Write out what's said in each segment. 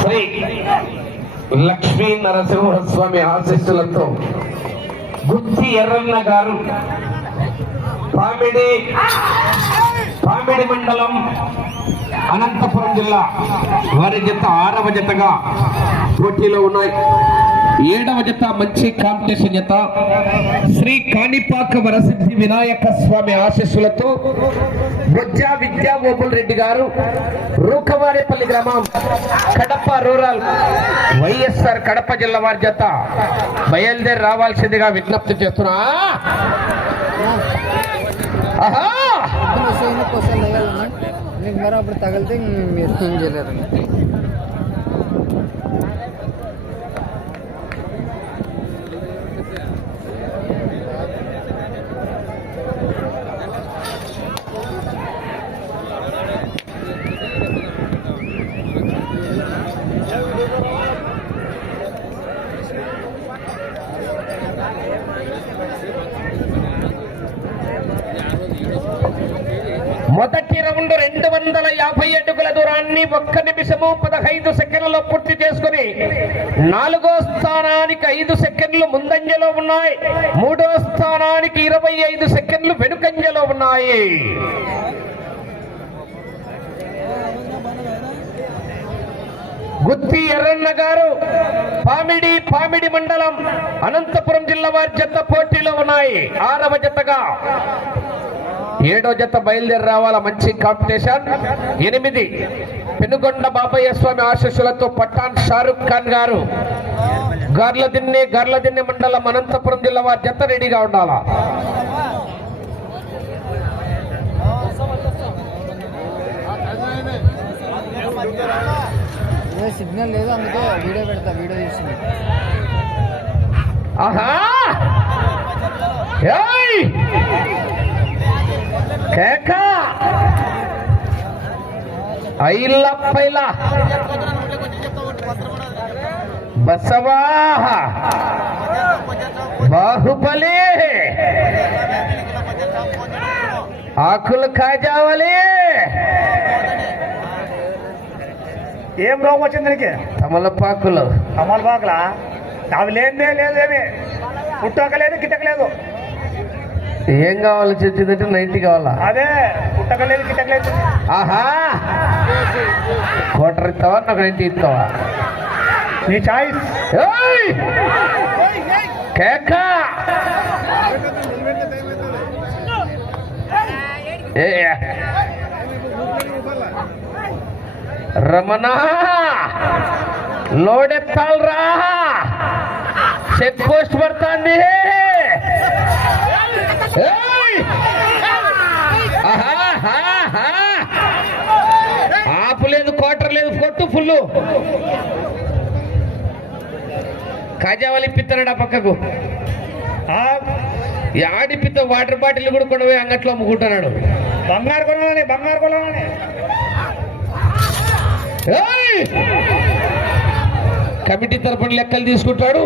శ్రీ లక్ష్మీ నరసింహస్వామి ఆశీస్సులతో గుత్తి ఎర్రన్న గారు పామిడి పామిడి మండలం అనంతపురం జిల్లా వారి జత ఆరవ జతగా పోటీలో ఉన్నాయి. ఏడవ జత మంచి కాంపిటీషన్ జత. శ్రీ కాణిపాక వరసిద్ధి వినాయక స్వామి ఆశీస్సులతో బొజ్జా విద్యా గోపుల్ రెడ్డి గారు రూకవారేపల్లి గ్రామం కడప రూరల్ వైఎస్ఆర్ కడప జిల్లా వారి జత. బయలుదేరి రావాల్సిందిగా విజ్ఞప్తి చేస్తున్నా. ఆహా! తగిలితే మీరు ఏం చేయలేరు. రెండు వందల యాభై అడుగుల దూరాన్ని ఒక్క నిమిషము పదహైదు సెకండ్లలో పూర్తి చేసుకుని నాలుగో స్థానానికి ఐదు సెకండ్లు ముందంజలో ఉన్నాయి. మూడో స్థానానికి ఇరవై ఐదు సెకండ్లు వెనుకంజలో ఉన్నాయి. గుత్తి ఎర్రన్న గారు పామిడి పామిడి మండలం అనంతపురం జిల్లా వారి జత పోటీలో ఉన్నాయి. ఆరవ జతగా ఏడో జత బయలుదేరి రావాల మంచి కాంపిటీషన్? ఎనిమిది. పెనుగొండ బాబయ్య స్వామి ఆశీస్సులతో పఠాన్ షారుఖ్ ఖాన్ గారు గార్లదిన్నె గార్లదిన్నె మండలం అనంతపురం జిల్లా వారి జత రెడీగా ఉండాలా? సిగ్నల్ లేదు అందుకే వీడియో పెడతా వీడియో తీసింది. ఆహా! కేక. ఐల పైల బసవా బాహుబలి. ఆకులు కాజావలి. ఏం రోగం వచ్చింది నీకు? తమలపాకులు. అమలపాకులా అవి లేదే లేదేమి. పుట్టక లేదు గిట్టక లేదు. ఏం కావాలో చెప్పిందంటే నైన్టీ కావాలా? అదే పుట్టక లేదు గిట్టక లేదు ఆహా! కోటర్ ఇస్తావా? నాకు నైన్టీ ఇస్తావా? నీ చాయిస్! కేక! రమణ! లోడెత్తాలరా! చెక్ పోస్ట్ పడుతుంది. ఏయ్! ఆహా, ఆహా. ఆపు లేదు క్వార్టర్ లేదు కొట్టు ఫుల్ కాజావాలి ఆ పక్కకు ఆడిపితో వాటర్ బాటిల్ కూడా కొనవే అంగట్లో అమ్ముకుంటున్నాడు బంగారు కొనాలని బంగారు కొనాలని! కమిటీ తరపున లెక్కలు తీసుకుంటాడు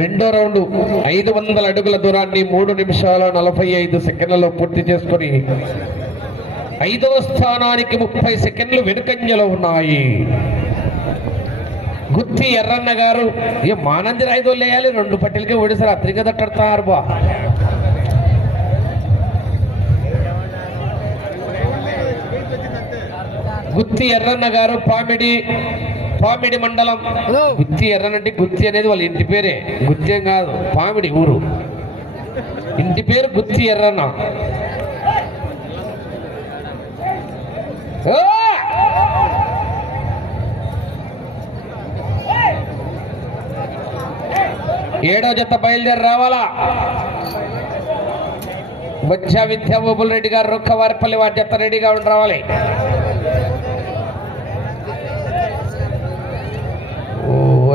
రెండో రౌండ్ ఐదు వందల అడుగుల దూరాన్ని మూడు నిమిషాల నలభై ఐదు సెకండ్లలో పూర్తి చేసుకొని ఐదవ స్థానానికి ముప్పై సెకండ్లు వెనుకంజలో ఉన్నాయి. గుత్తి ఎర్రన్న గారు ఏ మానంది ఐదు వేయాలి రెండు పట్టిలకే ఓడిసారు అత్రిక తట్టడతారు బా. గుత్తి ఎర్రన్న గారు పామిడి పామిడి మండలం. గుత్తి ఎర్రన్న అంటే గుత్తి అనేది వాళ్ళ ఇంటి పేరే. గుత్తి కాదు పామిడి ఊరు. ఇంటి పేరు గుత్తి ఎర్రన్న! ఏడో జత బయలుదేరి రావాలా? బొచ్చ విద్యా ఓబుల్ రెడ్డి గారు రొక్కవారిపల్లి వారి జత రెడీగా ఉండి రావాలి.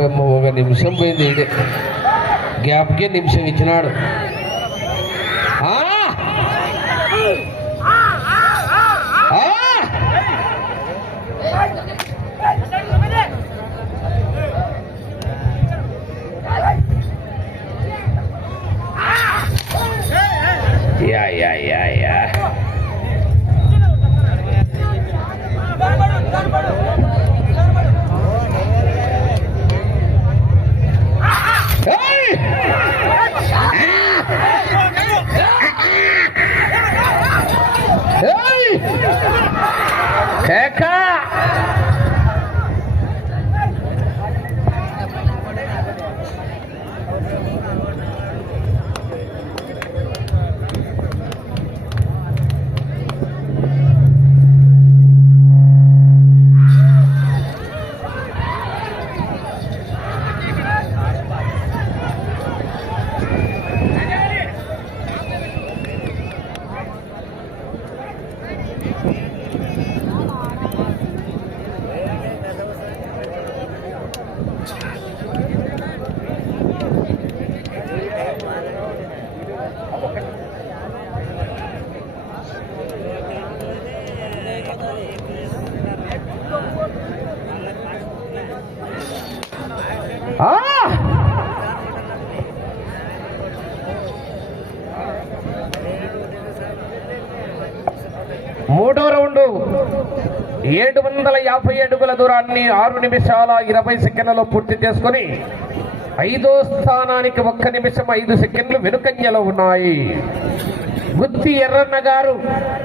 ఓ ఏమో ఒక నిమిషం పోయింది ఈడే. గ్యాప్కే ఏడు వందల యాభై అడుగుల దూరాన్ని ఆరు నిమిషాల ఇరవై సెకండ్లలో పూర్తి చేసుకొని ఐదో స్థానానికి ఒక్క నిమిషం ఐదు సెకండ్లు వెనుకంజలో ఉన్నాయి. గుత్తి ఎర్రన్న గారు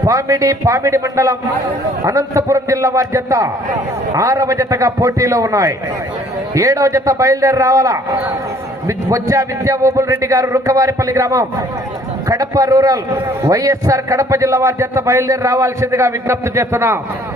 పామిడి పామిడి మండలం అనంతపురం జిల్లా వారి జత ఆరవ జతగా పోటీలో ఉన్నాయి. ఏడవ జత బయలుదేరి రావాలా? వి- బొజ్జా విద్యా రెడ్డి గారు రుక్కవారిపల్లి గ్రామం. కడప రూరల్ వైఎస్ఆర్ కడప జిల్లా వారి జత బయలుదేరి రావాల్సిందిగా విజ్ఞప్తి చేస్తున్నాం.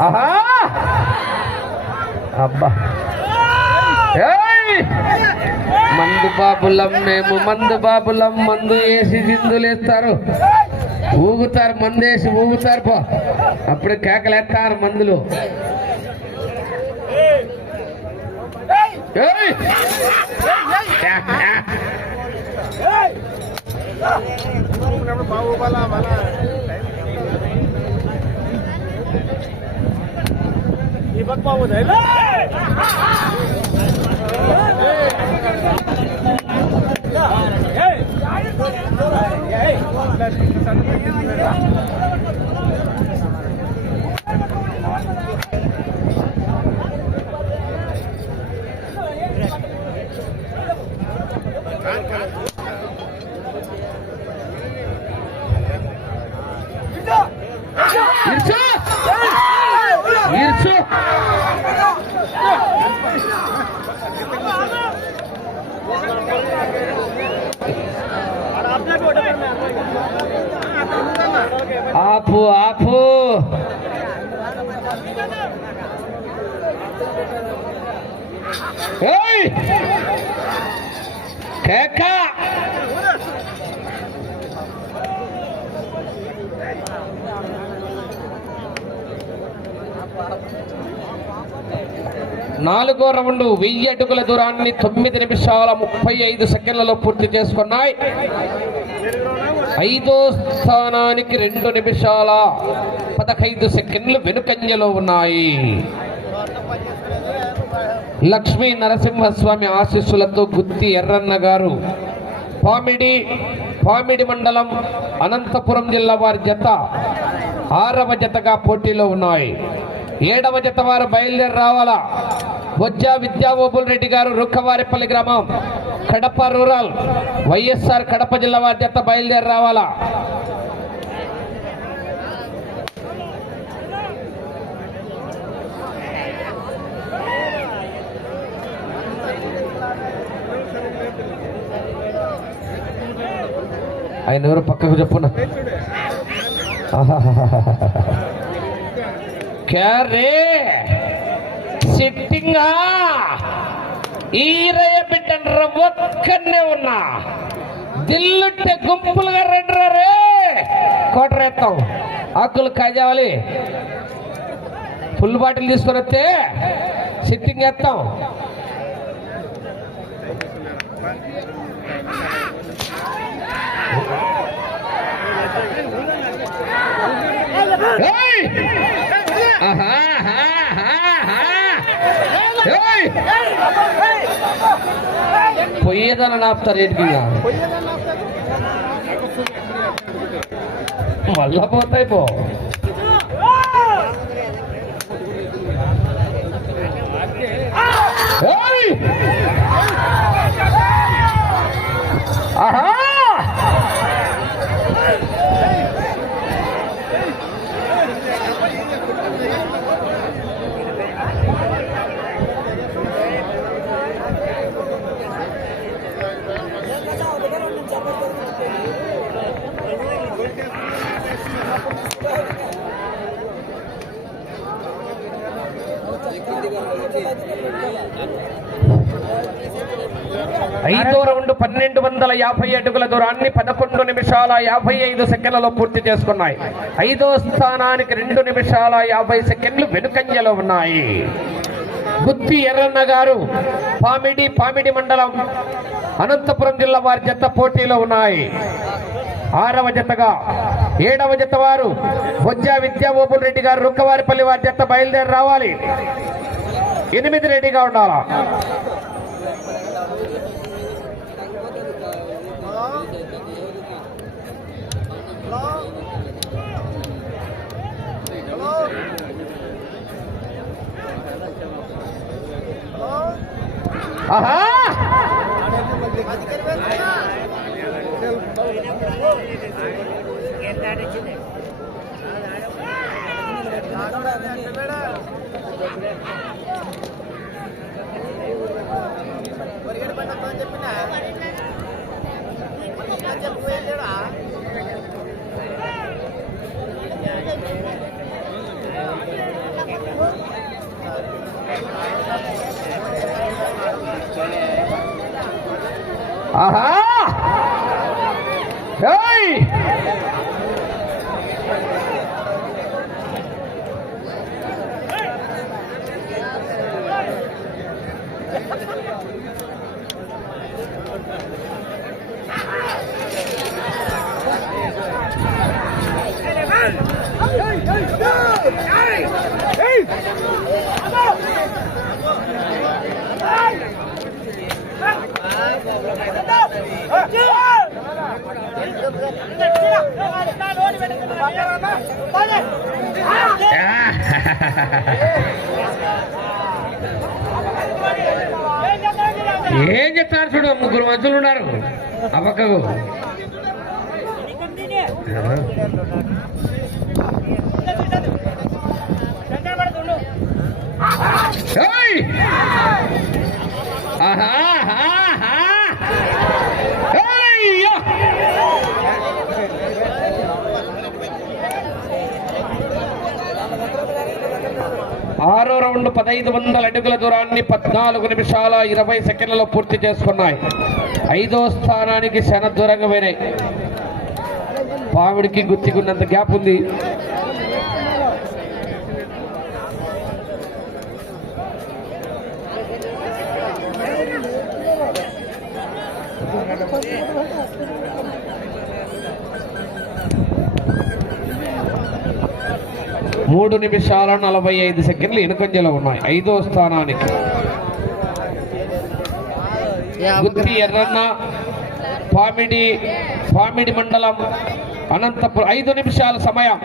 ఆహా! అబ్బా! మందు బాబులం మేము మందు బాబులం మందు వేసి దిందులేస్తారు ఊగుతారు మందు వేసి ఊగుతారు పో. అప్పుడు కేకలేస్తారు మందులు. ఏయ్! ठिबक पाऊस आहे ఆపు ఆపు. కేక! నాలుగో రౌండ్ వెయ్యి అడుగుల దూరాన్ని తొమ్మిది నిమిషాల ముప్పై ఐదు సెకండ్లలో పూర్తి చేసుకున్నాయి. ఐదో స్థానానికి రెండు నిమిషాల పదహైదు సెకండ్లు వెనుకంజలో ఉన్నాయి. లక్ష్మీ నరసింహస్వామి ఆశీస్సులతో గుత్తి ఎర్రన్న గారు పామిడి పామిడి మండలం అనంతపురం జిల్లా వారి జత ఆరవ జతగా పోటీలో ఉన్నాయి. ఏడవ జత వారు బయలుదేరి రావాలా? బొజ్జా విద్యా రెడ్డి గారు రుక్కవారిపల్లి గ్రామం. కడప రూరల్ వైఎస్ఆర్ కడప జిల్లా బాధ్యత బయలుదేరి రావాలా? ఆయన ఎవరు? పక్కకు చెప్పున క్యారే సిట్టింగా ఈరయ్య బిడ్డన్ర ఒక్కనే ఉన్నా. దిల్లుంటే గుంపులుగా రెండు రే కోటరేస్తాం ఆకులు కాజావాలి. ఫుల్ బాటిల్ తీసుకొని వస్తే సిట్టింగ్ వేస్తాం ఆహా, పోయేదాన్ని ఆపుతారు ఏంటి మళ్ళా పోతాయి పో. ఐదో రౌండ్ పన్నెండు వందల యాభై అడుగుల దూరాన్ని పదకొండు నిమిషాల యాభై ఐదు సెకండ్లలో పూర్తి చేసుకున్నాయి. ఐదో స్థానానికి రెండు నిమిషాల యాభై సెకండ్లు వెనుకంజలో ఉన్నాయి. గుత్తి ఎర్రన్న గారు పామిడి పామిడి మండలం అనంతపురం జిల్లా వారి జత పోటీలో ఉన్నాయి. ఆరవ జతగా ఏడవ జత వారు బొజ్జా విద్యాగోపుల్ రెడ్డి గారు రుక్కవారిపల్లి వారి జత బయలుదేరి రావాలి. ఎనిమిది రెడీగా ఉండాలా? ఆహా! ఆహా ఏం చెప్తారు చూడు ముగ్గురు మనుషులు ఉన్నారు. ఆ పక్కకు ఆహా, ఆహా, ఆహా. ఏయ్యో! ఆరో రౌండ్ పదహైదు వందల అడుగుల దూరాన్ని పద్నాలుగు నిమిషాల ఇరవై సెకండ్లలో పూర్తి చేసుకున్నాయి. ఐదో స్థానానికి శన దూరంగా పోయినాయి. పావుడికి గుత్తికున్నంత గ్యాప్ ఉంది. మూడు నిమిషాల నలభై ఐదు సెకండ్లు ఎనుకంజలో ఉన్నాయి. ఐదో స్థానానికి. గుత్తి ఎర్రన్న పామిడి పామిడి మండలం అనంతపురం ఐదు నిమిషాల సమయం.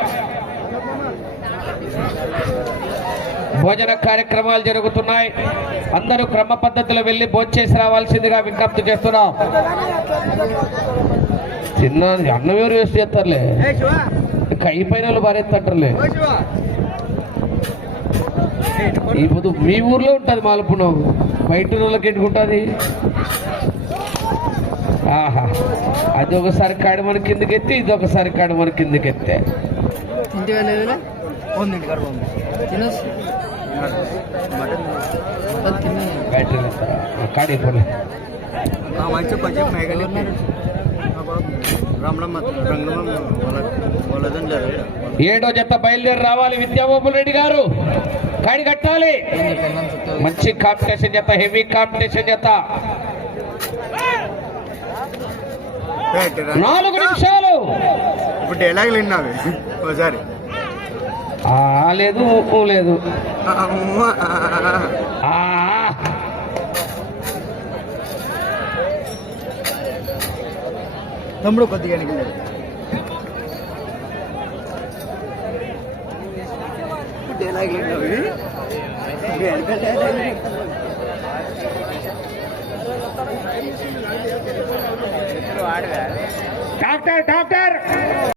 భోజన కార్యక్రమాలు జరుగుతున్నాయి. అందరూ క్రమ పద్ధతిలో వెళ్ళి భోజేసి రావాల్సిందిగా విజ్ఞప్తి చేస్తున్నాం. చిన్న అన్నం ఎవరు వేస్ట్ చేస్తారులే? కై పైన వాళ్ళు బారేస్తుంటారులే ఇప్పుడు మీ ఊర్లో ఉంటుంది మాలపుణం బయట వాళ్ళకి ఎట్టుకుంటుంది ఆహా అది ఒకసారి కాడి మన కిందకి ఎత్తి ఇది ఒకసారి కాడి మన కిందకి ఎత్తే. బ్యాటరీ కాడి ఏడో జత బయలుదేరి రావాలి విద్యాబాబుల్ రెడ్డి గారు. కాడి కట్టాలి. మంచి కాంపిటీషన్ జత హెవీ కాంపిటీషన్ జత. నాలుగు నిమిషాలు. ఇప్పుడు డైలాగులు విన్నావి? ఒకసారి లేదు లేదు. ఆ हम लोग पति कहने के डॉक्टर डॉक्टर